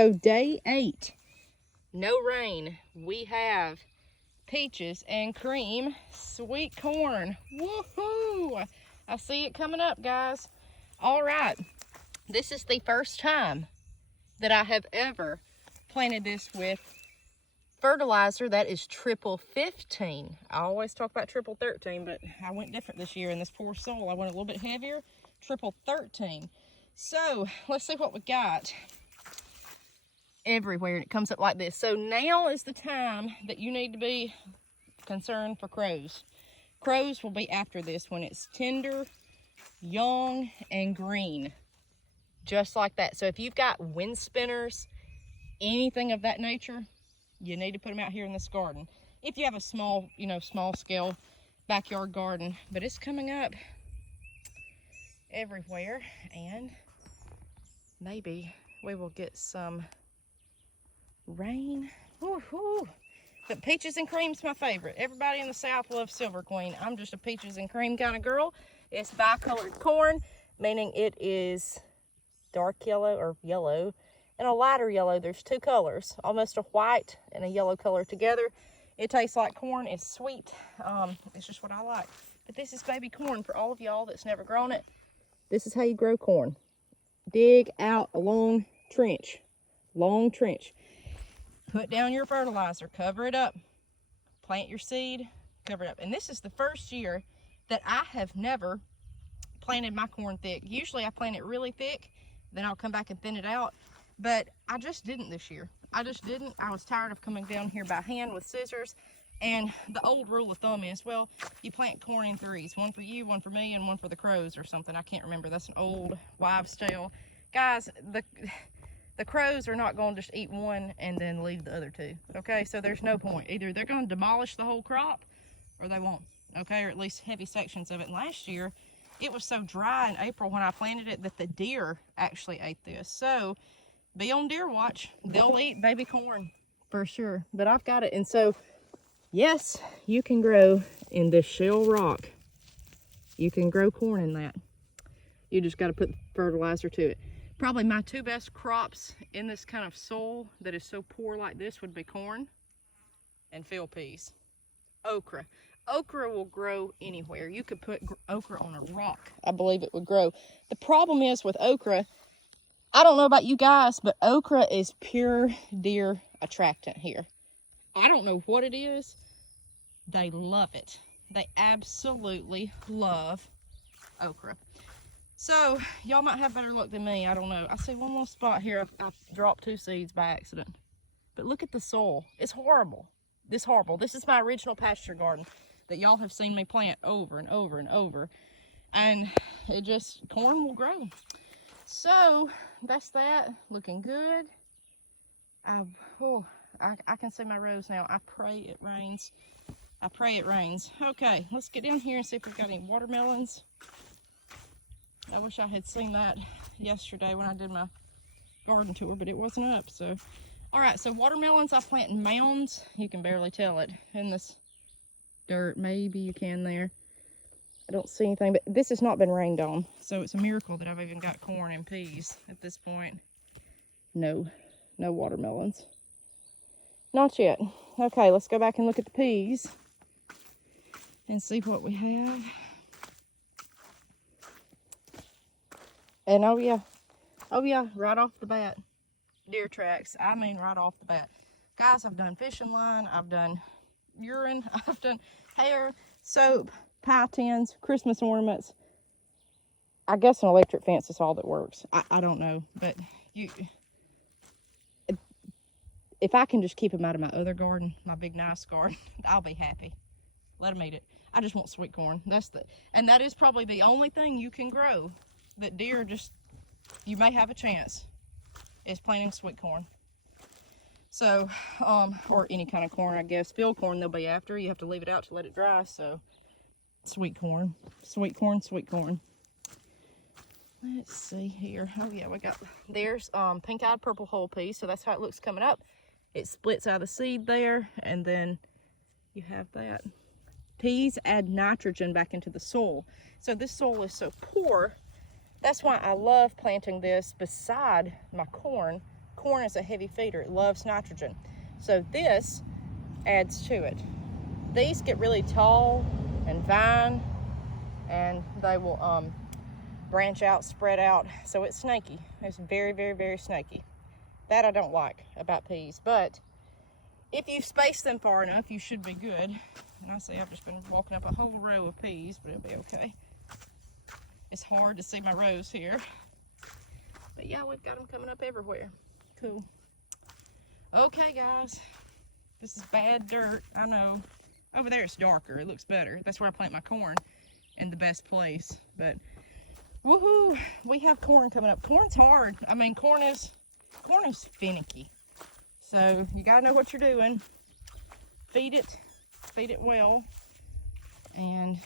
So day 8, no rain. We have peaches and cream sweet corn. Woohoo! I see it coming up, guys. All right, this is the first time that I have ever planted this with fertilizer that is triple 15. I always talk about triple 13, but I went different this year in this poor soil. I went a little bit heavier, triple 13. So let's see what we got. Everywhere, and it comes up like this. So now is the time that you need to be concerned for crows. Crows will be after this when it's tender, young, and green, just like that. So if you've got wind spinners, anything of that nature, you need to put them out here in this garden. If you have a small, small scale backyard garden, but it's coming up everywhere, and maybe we will get some rain. Woo-hoo. But peaches and cream's my favorite. Everybody in the South loves Silver Queen. I'm just a peaches and cream kind of girl. It's bicolored corn, meaning it is dark yellow or yellow and a lighter yellow. There's 2 colors, almost a white and a yellow color together. It tastes like corn. It's sweet. It's just what I like. But this is baby corn for all of y'all that's never grown it. This is how you grow corn. Dig out a long trench. Put down your fertilizer, cover it up, plant your seed, cover it up. And this is the first year that I have never planted my corn thick. Usually I plant it really thick, then I'll come back and thin it out. But I just didn't this year. I just didn't. I was tired of coming down here by hand with scissors. And the old rule of thumb is, well, you plant corn in 3s. One for you, one for me, and one for the crows or something. I can't remember. That's an old wives' tale. Guys, the crows are not going to just eat one and then leave the other 2. Okay, so there's no point. Either they're going to demolish the whole crop or they won't. Okay, or at least heavy sections of it. And last year, it was so dry in April when I planted it that the deer actually ate this. So be on deer watch. They'll eat baby corn for sure. But I've got it. And so, yes, you can grow in this shell rock. You can grow corn in that. You just got to put fertilizer to it. Probably my 2 best crops in this kind of soil that is so poor like this would be corn and field peas. Okra. Okra will grow anywhere. You could put okra on a rock. I believe it would grow. The problem is with okra, I don't know about you guys, but okra is pure deer attractant here. I don't know what it is. They love it. They absolutely love okra. So, y'all might have better luck than me. I don't know. I see one little spot here. I've dropped 2 seeds by accident. But look at the soil. It's horrible. It's horrible. This is my original pasture garden that y'all have seen me plant over and over and over. And it just, corn will grow. So, that's that. Looking good. I can see my rows now. I pray it rains. I pray it rains. Okay, let's get down here and see if we've got any watermelons. I wish I had seen that yesterday when I did my garden tour, but it wasn't up. So, all right, so watermelons I plant in mounds. You can barely tell it in this dirt. Maybe you can there. I don't see anything, but this has not been rained on. So it's a miracle that I've even got corn and peas at this point. No watermelons. Not yet. Okay, let's go back and look at the peas and see what we have. And oh yeah, right off the bat, deer tracks. I mean, right off the bat. Guys, I've done fishing line, I've done urine, I've done hair, soap, pie tins, Christmas ornaments. I guess an electric fence is all that works. I don't know, but if I can just keep them out of my other garden, my big nice garden, I'll be happy. Let them eat it. I just want sweet corn. And that is probably the only thing you can grow that deer just, you may have a chance, is planting sweet corn. So, or any kind of corn, I guess. Field corn they'll be after. You have to leave it out to let it dry. So, sweet corn, sweet corn, sweet corn. Let's see here. Oh yeah, we got, there's pink-eyed purple whole pea. So that's how it looks coming up. It splits out of the seed there, and then you have that. Peas add nitrogen back into the soil. So this soil is so poor. That's why I love planting this beside my corn. corn is a heavy feeder. It loves nitrogen. So this adds to it. These get really tall and vine, and they will branch out, spread out. So it's snaky. It's very, very, very snaky. That I don't like about peas. But if you space them far enough, you should be good. And I see I've just been walking up a whole row of peas, but it'll be okay. It's hard to see my rows here. But yeah, we've got them coming up everywhere. Cool. Okay, guys. This is bad dirt, I know. Over there it's darker, it looks better. That's where I plant my corn, in the best place. But woohoo, we have corn coming up. Corn's hard. I mean, corn is finicky. So you gotta know what you're doing. Feed it well. And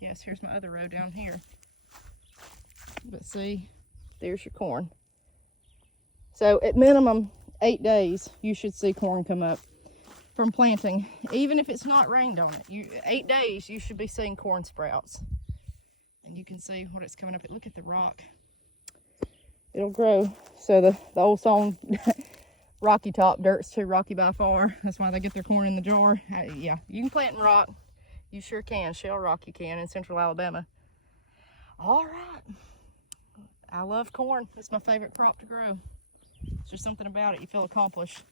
yes, here's my other row down here. But see, there's your corn. So at minimum 8 days, you should see corn come up from planting. Even if it's not rained on it, 8 days, you should be seeing corn sprouts. And you can see what it's coming up. Look at the rock. It'll grow. So the old song, rocky top, dirt's too rocky by far. That's why they get their corn in the jar. Yeah, you can plant in rock. You sure can. Shell rock you can in central Alabama. All right. I love corn. It's my favorite crop to grow. It's just something about it. You feel accomplished.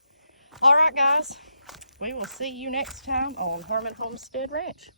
All right, guys. We will see you next time on Herman Homestead Ranch.